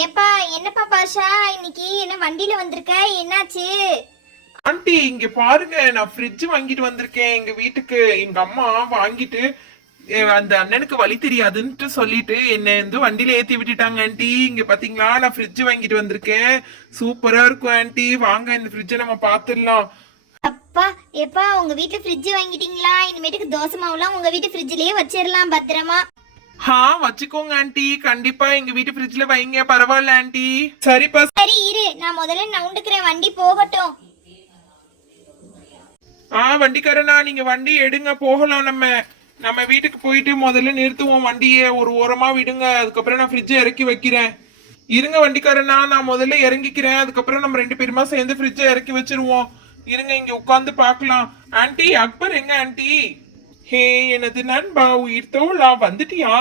ஏப்பா என்னப்பா பாஷா, இன்னைக்கு என்ன வண்டியில வந்திருக்க? என்னாச்சு? ஆண்டி இங்க பாருங்க, நான் ஃப்ரிட்ஜ் வாங்கிட்டு வந்திருக்கேன் எங்க வீட்டுக்கு. எங்க அம்மா வாங்கிட்டு அந்த அண்ணனுக்கு வழி தெரியாதுன்ட்டு சொல்லிட்டு என்ன வந்து வண்டியில ஏத்தி விட்டுட்டாங்க ஆண்டி. இங்க பாத்தீங்களா, நான் ஃப்ரிட்ஜ் வாங்கிட்டு வந்திருக்கேன். சூப்பரா இருக்கும் ஆண்டி, வாங்க இந்த ஃப்ரிட்ஜை நம்ம பாத்துடலாம். அப்பா, ஏப்பா உங்க வீட்டுல ஃப்ரிட்ஜ் வாங்கிட்டீங்களா? இனிமேட்டுக்கு தோசை மாவுலாம் உங்க வீட்டு ஃப்ரிட்ஜ்லயே வச்சிடலாம் பத்திரமா. வச்சுக்கோங்க ஆண்டி, கண்டிப்பா எங்க வீட்டு ஃப்ரிட்ஜ்ல வைங்க, பரவாயில்ல ஆண்டி. சரிப்பா. சரி இரு, நான் முதல்ல நவுண்டுக்கிறேன், வண்டி போகட்டும். வண்டிக்காரனா, நீங்க வண்டி எடுங்க, போகலாம். நம்ம நம்ம வீட்டுக்கு போயிட்டு முதல்ல நிறுத்துவோம் வண்டியை, ஒரு ஓரமா விடுங்க, அதுக்கப்புறம் நான் ஃப்ரிட்ஜை இறக்கி வைக்கிறேன். இருங்க வண்டிக்காரனா, நான் முதல்ல இறங்கிக்கிறேன், அதுக்கப்புறம் நம்ம ரெண்டு பேருமா சேர்ந்து ஃப்ரிட்ஜை இறக்கி வச்சிருவோம். இருங்க, இங்க உட்காந்து பார்க்கலாம். ஆண்டி, அக்பர் எங்க ஆண்டி? ஹே, எனது நண்பா, உயிர் தோழா, வந்துட்டியா?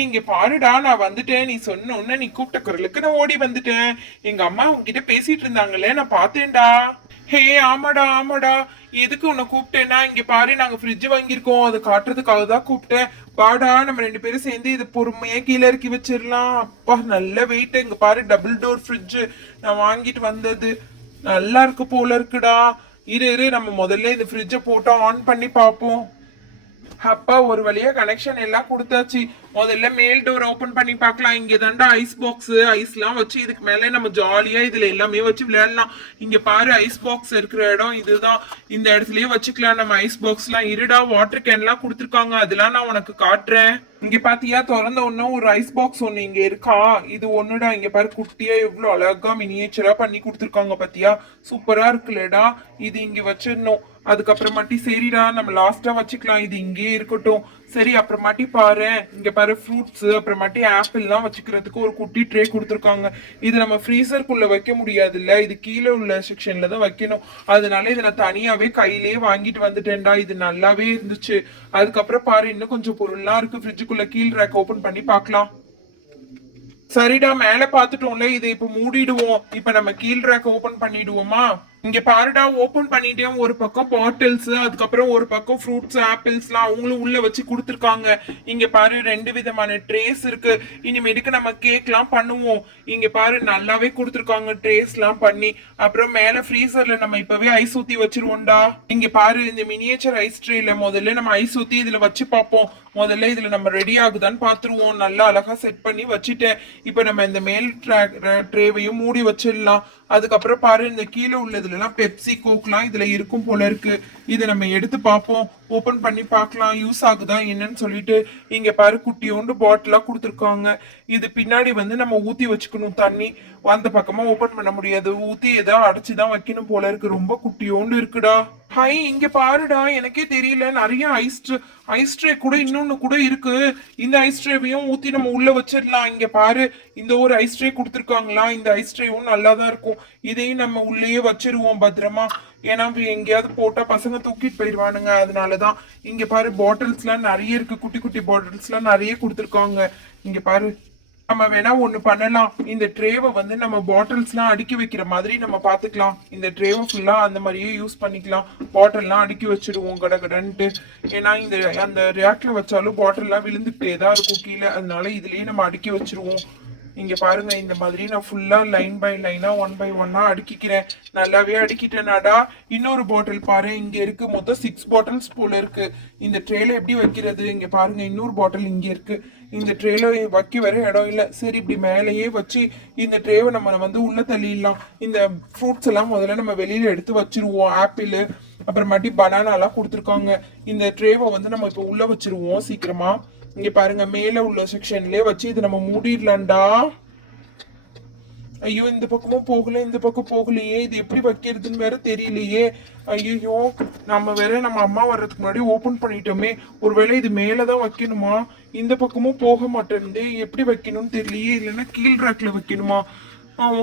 இங்க பாருடா, நான் வந்துட்டேன். நீ சொன்ன உடனே நீ கூப்பிட்ட குரலுக்கு நான் ஓடி வந்துட்டேன். எங்க அம்மா உங்ககிட்ட பேசிட்டு இருந்தாங்களே, நான் பார்த்தேன்டா. ஹே, ஆமாடா ஆமாடா. எதுக்கு உன்னை கூப்பிட்டேன்னா, இங்க பாரு, நாங்க ஃப்ரிட்ஜ் வாங்கியிருக்கோம், அதை காட்டுறதுக்காக தான் கூப்பிட்டேன். வாடா, நம்ம ரெண்டு பேரும் சேர்ந்து இது பொறுமையா கீழே இறக்கி வச்சிடலாம். அப்பா, நல்ல வெயிட். இங்க பாரு, டபுள் டோர் ஃப்ரிட்ஜ் நான் வாங்கிட்டு வந்தது. நல்லா இருக்கு போல இருக்குடா. இரு இரு, நம்ம முதல்ல இந்த ஃப்ரிட்ஜை போட்டு ஆன் பண்ணி பார்ப்போம். அப்பா, ஒரு வழியா கனெக்ஷன் எல்லாம் கொடுத்தாச்சு. முதல்ல மேல் டோர் ஓபன் பண்ணி பார்க்கலாம். இங்க தாண்டா ஐஸ் பாக்ஸ், ஐஸ்லாம் வச்சு இதுக்கு மேல நம்ம ஜாலியா இதுல எல்லாமே வச்சு விளையாடலாம். இங்க பாரு, ஐஸ் பாக்ஸ் இருக்கிற இடம் இதுதான். இந்த இடத்துலயே வச்சுக்கலாம் நம்ம ஐஸ் பாக்ஸ் எல்லாம். இருடா, வாட்டர் கேன் எல்லாம் கொடுத்துருக்காங்க, அதெல்லாம் நான் உனக்கு காட்டுறேன். இங்க பாத்தியா, திறந்த ஒன்னும் ஒரு ஐஸ் பாக்ஸ் ஒண்ணு இங்க இருக்கா. இது ஒண்ணுடா. இங்க பாரு, குட்டியா எவ்வளவு அழகா மினியேச்சரா பண்ணி கொடுத்துருக்காங்க பாத்தியா, சூப்பரா இருக்குல்லடா. இது இங்க வச்சிடணும். அதுக்கப்புறமாட்டி சரிடா, நம்ம லாஸ்டா வச்சுக்கலாம், இது இங்கே இருக்கட்டும். சரி, அப்புறமாட்டி பாரு, இங்க பாரு, ஃப்ரூட்ஸ் அப்புறமாட்டி ஆப்பிள் எல்லாம் வச்சுக்கிறதுக்கு ஒரு குட்டி ட்ரே கொடுத்துருக்காங்க. இது நம்ம ஃப்ரீசருக்குள்ள வைக்க முடியாது இல்ல, இது கீழே உள்ள செக்ஷன்ல தான் வைக்கணும். அதனால இதை நான் தனியாவே கையிலேயே வாங்கிட்டு வந்துட்டேன்டா. இது நல்லாவே இருந்துச்சு. அதுக்கப்புறம் பாரு, இன்னும் கொஞ்சம் பொருள்லாம் இருக்கு ஃப்ரிட்ஜுக்குள்ள. கீழ் ரேக் ஓபன் பண்ணி பார்க்கலாம். சரிடா, மேல பாத்துட்டோம்ல, இதை இப்ப மூடிடுவோம். இப்ப நம்ம கீழ் ரேக் ஓபன் பண்ணிடுவோமா? இங்க பாருடா, ஓபன் பண்ணிட்டேன். ஒரு பக்கம் பாட்டில்ஸ், அதுக்கப்புறம் ஒரு பக்கம் ஃப்ரூட்ஸ் ஆப்பிள்ஸ் எல்லாம் அவங்களும் உள்ள வச்சு கொடுத்துருக்காங்க. இங்க பாரு, ரெண்டு விதமான ட்ரேஸ் இருக்கு. இனிமேட்டுக்கு நம்ம கேக் எல்லாம் பண்ணுவோம். இங்க பாரு, நல்லாவே கொடுத்துருக்காங்க ட்ரேஸ் எல்லாம் பண்ணி. அப்புறம் மேல ஃப்ரீசர்ல நம்ம இப்பவே ஐஸ் ஊத்தி வச்சிருவோம்டா. இங்க பாரு, இந்த மினியேச்சர் ஐஸ் ட்ரேல முதல்ல நம்ம ஐஸ் ஊத்தி இதுல வச்சு பார்ப்போம். முதல்ல இதுல நம்ம ரெடி ஆகுதான்னு பாத்துருவோம். நல்லா அழகா செட் பண்ணி வச்சுட்டேன். இப்ப நம்ம இந்த மேல் ட்ரேவையும் மூடி வச்சிடலாம். அதுக்கப்புறம் பாரு, இந்த கீழே உள்ளதுல எல்லாம் பெப்சி கோக்லாம் இதுல இருக்கும் போல இருக்கு. இதை நம்ம எடுத்து பார்ப்போம், ஓபன் பண்ணி பார்க்கலாம் யூஸ் ஆகுதா என்னன்னு சொல்லிட்டு. இங்க பாரு, குட்டியோண்டு பாட்டிலா கொடுத்துருக்காங்க. இது பின்னாடி வந்து நம்ம ஊத்தி வச்சுக்கணும் தண்ணி. அந்த பக்கமா ஓபன் பண்ண முடியாது, ஊத்தி ஏதாவது அடைச்சுதான் வைக்கணும் போல இருக்கு. ரொம்ப குட்டியோண்டு இருக்குடா. ஹை, இங்க பாருடா, எனக்கே தெரியல, நிறைய ஐஸ் ட்ரே கூட இன்னொன்னு கூட இருக்கு. இந்த ஐஸ் ட்ரேவையும் ஊத்தி நம்ம உள்ள வச்சிடலாம். இங்க பாரு, இந்த ஒரு ஐஸ் ட்ரே கொடுத்துருக்காங்களா, இந்த ஐஸ் ட்ரேவும் நல்லா தான் இருக்கும். இதையும் நம்ம உள்ளேயே வச்சிருவோம் பத்திரமா. ஏன்னா எங்கேயாவது போட்டா பசங்க தூக்கிட்டு போயிடுவானுங்க, அதனாலதான். இங்க பாரு, பாட்டில்ஸ் எல்லாம் நிறைய இருக்கு, குட்டி குட்டி பாட்டில்ஸ் எல்லாம் நிறைய கொடுத்துருக்காங்க. இங்க பாரு, நம்ம வேணா ஒண்ணு பண்ணலாம். இந்த ட்ரேவை வந்து நம்ம பாட்டில்ஸ் எல்லாம் அடுக்கி வைக்கிற மாதிரி நம்ம பாத்துக்கலாம். இந்த ட்ரேவை ஃபுல்லா அந்த மாதிரியே யூஸ் பண்ணிக்கலாம். பாட்டில் எல்லாம் அடுக்கி வச்சிடுவோம் கடகடன்ட்டு. ஏன்னா இந்த அந்த ரேக்ல வச்சாலும் பாட்டில் எல்லாம் விழுந்துட்டே தான் இருக்கும் கீழே, அதனால இதுலயே நம்ம அடுக்கி வச்சிருவோம். இங்க பாருங்க, இந்த மாதிரி நான் ஃபுல்லா லைன் பை லைனா ஒன் பை ஒன்னா அடுக்கிக்கிறேன். நல்லாவே அடுக்கிட்டேனாடா. இன்னொரு பாட்டில் பாரு, இங்க இருக்கு. மொத்தம் 6 பாட்டில்ஸ் போல இருக்கு. இந்த ட்ரேல எப்படி வைக்கிறது? இங்க பாருங்க, இன்னொரு பாட்டில் இங்க இருக்கு. இந்த ட்ரேல வைக்க வர இடம் இல்ல. சரி, இப்படி மேலேயே வச்சு இந்த ட்ரேவை நம்ம வந்து உள்ள தள்ளிடலாம். இந்த ஃப்ரூட்ஸ் எல்லாம் முதல்ல நம்ம வெளியில எடுத்து வச்சிருவோம். ஆப்பிள் அப்புறமாட்டி பனானா எல்லாம் கொடுத்துருக்காங்க. இந்த ட்ரேவை வந்து நம்ம இப்ப உள்ள வச்சிருவோம் சீக்கிரமா. இங்க பாருங்க, மேல உள்ள செக்ஷன்லயே வச்சு இதை நம்ம மூடிடலாம்டா. ஐயோ, இந்த பக்கமும் போகல, இந்த பக்கம் போகலையே, இது எப்படி வைக்கிறதுன்னு வேற தெரியலையே. ஐயோ, நம்ம வேற நம்ம அம்மா வர்றதுக்கு முன்னாடி ஓபன் பண்ணிட்டோமே. ஒருவேளை இது மேலதான் வைக்கணுமா? இந்த பக்கமும் போக மாட்டேன்து, எப்படி வைக்கணும்னு தெரியலையே. இல்லைன்னா கீழ் ரேக்ல வைக்கணுமா?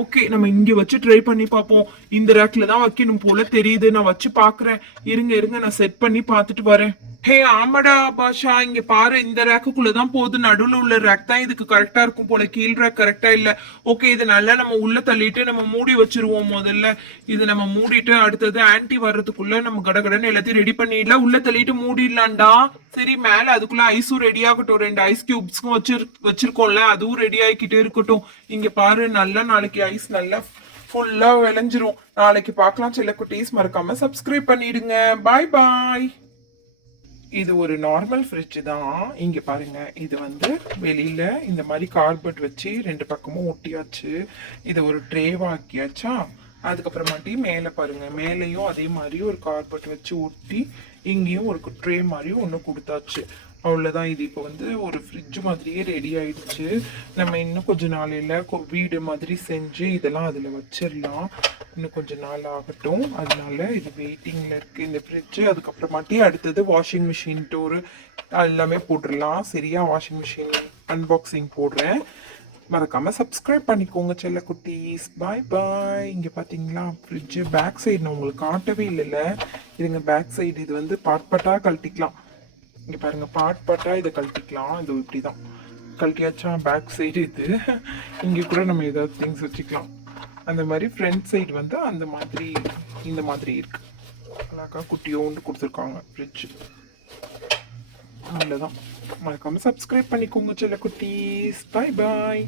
ஓகே, நம்ம இங்க வச்சு ட்ரை பண்ணி பார்ப்போம். இந்த ரேக்ல தான் வைக்கணும் போல தெரியுது. நான் வச்சு பாக்குறேன். இருங்க இருங்க, நான் செட் பண்ணி பார்த்துட்டு வரேன். ஹே ஆமாடா பாஷா, இங்க பாரு, இந்த ரேக்குக்குள்ள தான் போகுது. நடுவுல உள்ள ரேக் தான் இதுக்கு கரெக்டா இருக்கும் போல. கீழ் ரேக் கரெக்டா இல்ல. ஓகே, இது நல்லா நம்ம உள்ள தள்ளிட்டு நம்ம மூடி வச்சிருவோம். முதல்ல இது நம்ம மூடிட்டு அடுத்தது ஆன்ட்டி வர்றதுக்குள்ள நம்ம கடகடன்னு எல்லாத்தையும் ரெடி பண்ணிடலாம். உள்ள தள்ளிட்டு மூடிடலாம்டா. சரி, மேல அதுக்குள்ள ஐஸும் ரெடி ஆகட்டும். 2 ஐஸ் கியூப்ஸ்க்கும் வச்சிருக்கோம்ல, அதுவும் ரெடி ஆகிக்கிட்டே இருக்கட்டும். இங்க பாரு, நல்லா நாளைக்கு ஐஸ் நல்லா ஃபுல்லா விளைஞ்சிரும். நாளைக்கு பார்க்கலாம் செல்லக்குட்டீஸ். மறக்காம சப்ஸ்கிரைப் பண்ணிடுங்க. பாய் பாய். இது ஒரு நார்மல் ஃப்ரிட்ஜ் தான். இங்க பாருங்க, இது வந்து வெளியில இந்த மாதிரி கார்பெட் வச்சு 2 பக்கமும் ஒட்டியாச்சு. இதை ஒரு ட்ரேவா ஆக்கியாச்சா. அதுக்கப்புறமாட்டி மேலே பாருங்க, மேலேயும் அதே மாதிரி ஒரு கார்பெட் வச்சு ஒட்டி இங்கேயும் ஒரு ட்ரே மாதிரி ஒன்று கொடுத்தாச்சு. அவ்வளோதான். இது இப்போ வந்து ஒரு ஃப்ரிட்ஜ் மாதிரியே ரெடி ஆயிடுச்சு. நம்ம இன்னும் கொஞ்ச நாளையில வீடு மாதிரி செஞ்சு இதெல்லாம் அதில் வச்சிடலாம். இன்னும் கொஞ்ச நாள் ஆகட்டும். அதனால இது வெயிட்டிங்ல இருக்கு இந்த ஃப்ரிட்ஜ். அதுக்கப்புறமாட்டி அடுத்தது வாஷிங் மிஷின் டோரு எல்லாமே போட்டுடலாம். சரியா, வாஷிங் மிஷின் அன்பாக்சிங் போடுறேன். மறக்காம சப்ஸ்கிரைப் பண்ணிக்கோங்க செல்ல குட்டீஸ். பாய் பாய். இங்க பாத்தீங்களா ஃப்ரிட்ஜ் பேக் சைடு நான் உங்களுக்கு காட்டவே இல்லைல்ல. இதுங்க பேக் சைடு. இது வந்து பாட்பாட்டா கழட்டிக்கலாம். இங்க பாருங்க, பாட்பாட்டா இதை கழட்டிக்கலாம். இது இப்படிதான் கழட்டியாச்சா பேக் சைடு. இது இங்க கூட நம்ம ஏதாவது திங்ஸ் வச்சுக்கலாம். அந்த மாதிரி ஃப்ரண்ட் சைடு வந்து அந்த மாதிரி இந்த மாதிரி இருக்கு. அழகா குட்டியோண்டு கொடுத்துருக்காங்க ஃப்ரிட்ஜ். அவ்வளோதான். மறக்காம சப்ஸ்கிரைப் பண்ணிக்கோங்க செல்ல குட்டீஸ். பாய் பாய்.